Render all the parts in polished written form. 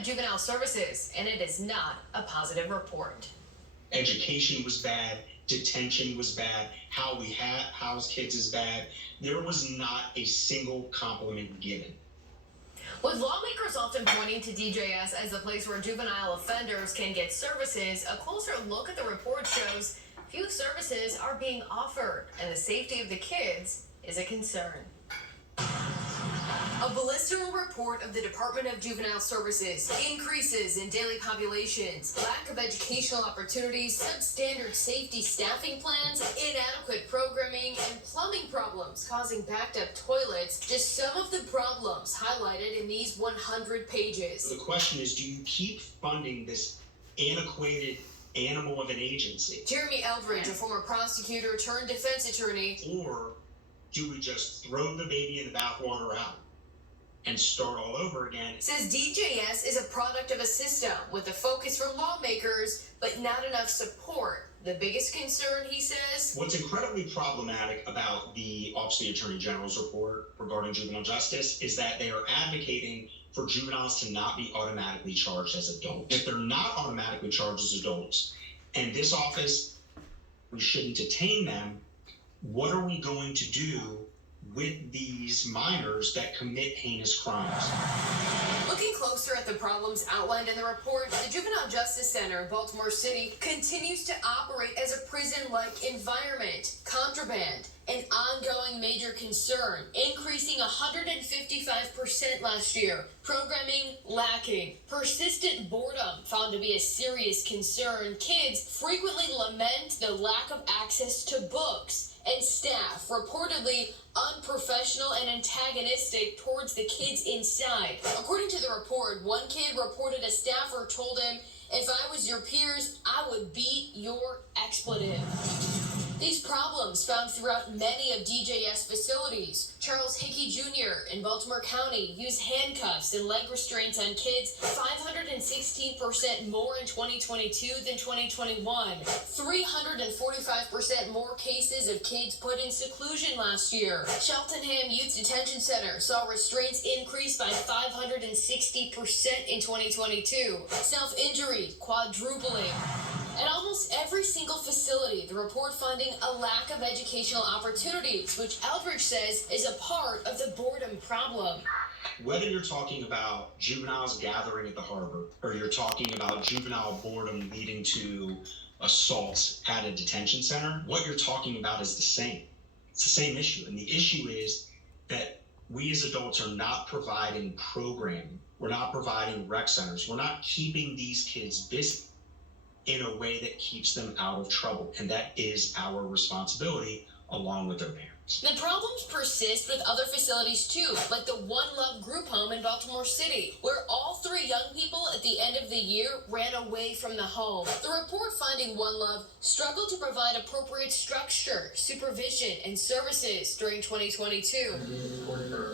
of Juvenile Services, and it is not a positive report. Education was bad, detention was bad, how we house kids is bad. There was not a single compliment given. With lawmakers often pointing to DJS as the place where juvenile offenders can get services, a closer look at the report shows few services are being offered, and the safety of the kids is a concern. A ballistical report of the Department of Juvenile Services: increases in daily populations, lack of educational opportunities, substandard safety staffing plans, inadequate programming, and plumbing problems causing backed up toilets. Just some of the problems highlighted in these 100 pages. The question is, do you keep funding this antiquated animal of an agency? Jeremy Eldridge, a former prosecutor turned defense attorney. Or do we just throw the baby in the bathwater out and start all over again? Says DJS is a product of a system with a focus for lawmakers, but not enough support. The biggest concern, he says, what's incredibly problematic about the Office of the Attorney General's report regarding juvenile justice is that they are advocating for juveniles to not be automatically charged as adults. If they're not automatically charged as adults, and this office, we shouldn't detain them, what are we going to do with these minors that commit heinous crimes? Looking closer at the problems outlined in the report, the Juvenile Justice Center in Baltimore City continues to operate as a prison-like environment. Contraband, an ongoing major concern, increasing 155% last year. Programming lacking. Persistent boredom found to be a serious concern. Kids frequently lament the lack of access to books. And staff reportedly unprofessional and antagonistic towards the kids inside. According to the report, one kid reported a staffer told him, "If I was your peers, I would beat your expletive." These problems found throughout many of DJS facilities. Charles Hickey Jr. in Baltimore County used handcuffs and leg restraints on kids 516% more in 2022 than 2021. 345% more cases of kids put in seclusion last year. Cheltenham Youth Detention Center saw restraints increase by 560% in 2022. Self-injury quadrupling. At almost every single facility, the report finding a lack of educational opportunities, which Eldridge says is a part of the boredom problem. Whether you're talking about juveniles gathering at the harbor, or you're talking about juvenile boredom leading to assaults at a detention center, what you're talking about is the same. It's the same issue. And the issue is that we as adults are not providing programming. We're not providing rec centers. We're not keeping these kids busy in a way that keeps them out of trouble. And that is our responsibility along with their parents. The problems persist with other facilities too, like the One Love group home in Baltimore City, where all 3 young people at the end of the year ran away from the home. The report finding One Love struggled to provide appropriate structure, supervision, and services during 2022.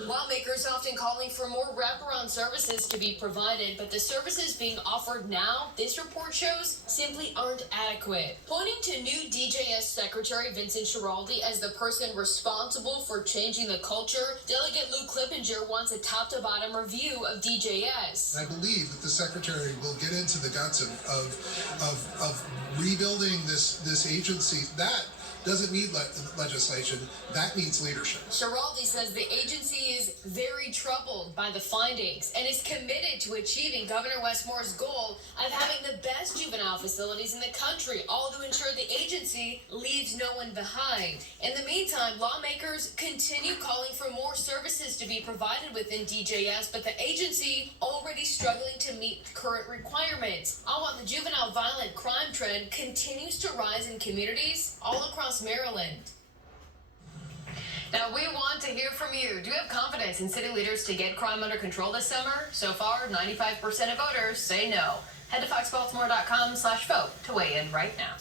Lawmakers often calling for more wraparound services to be provided, but the services being offered now, this report shows, simply aren't adequate. Pointing to new DJS Secretary Vincent Schiraldi as the person responsible for changing the culture, Delegate Lou Clippinger wants a top-to-bottom review of DJS. I believe that the Secretary will get into the guts of rebuilding this agency. That doesn't need legislation, that needs leadership. Schiraldi says the agency is very troubled by the findings and is committed to achieving Governor Wes Moore's goal of having the best juvenile facilities in the country, all to ensure the agency leaves no one behind. In the meantime, lawmakers continue calling for more services to be provided within DJS, but the agency already struggling to meet current requirements. All while the juvenile violent crime trend continues to rise in communities all across Maryland. Now, we want to hear from you. Do you have confidence in city leaders to get crime under control this summer? So far, 95% of voters say no. Head to foxbaltimore.com/vote to weigh in right now.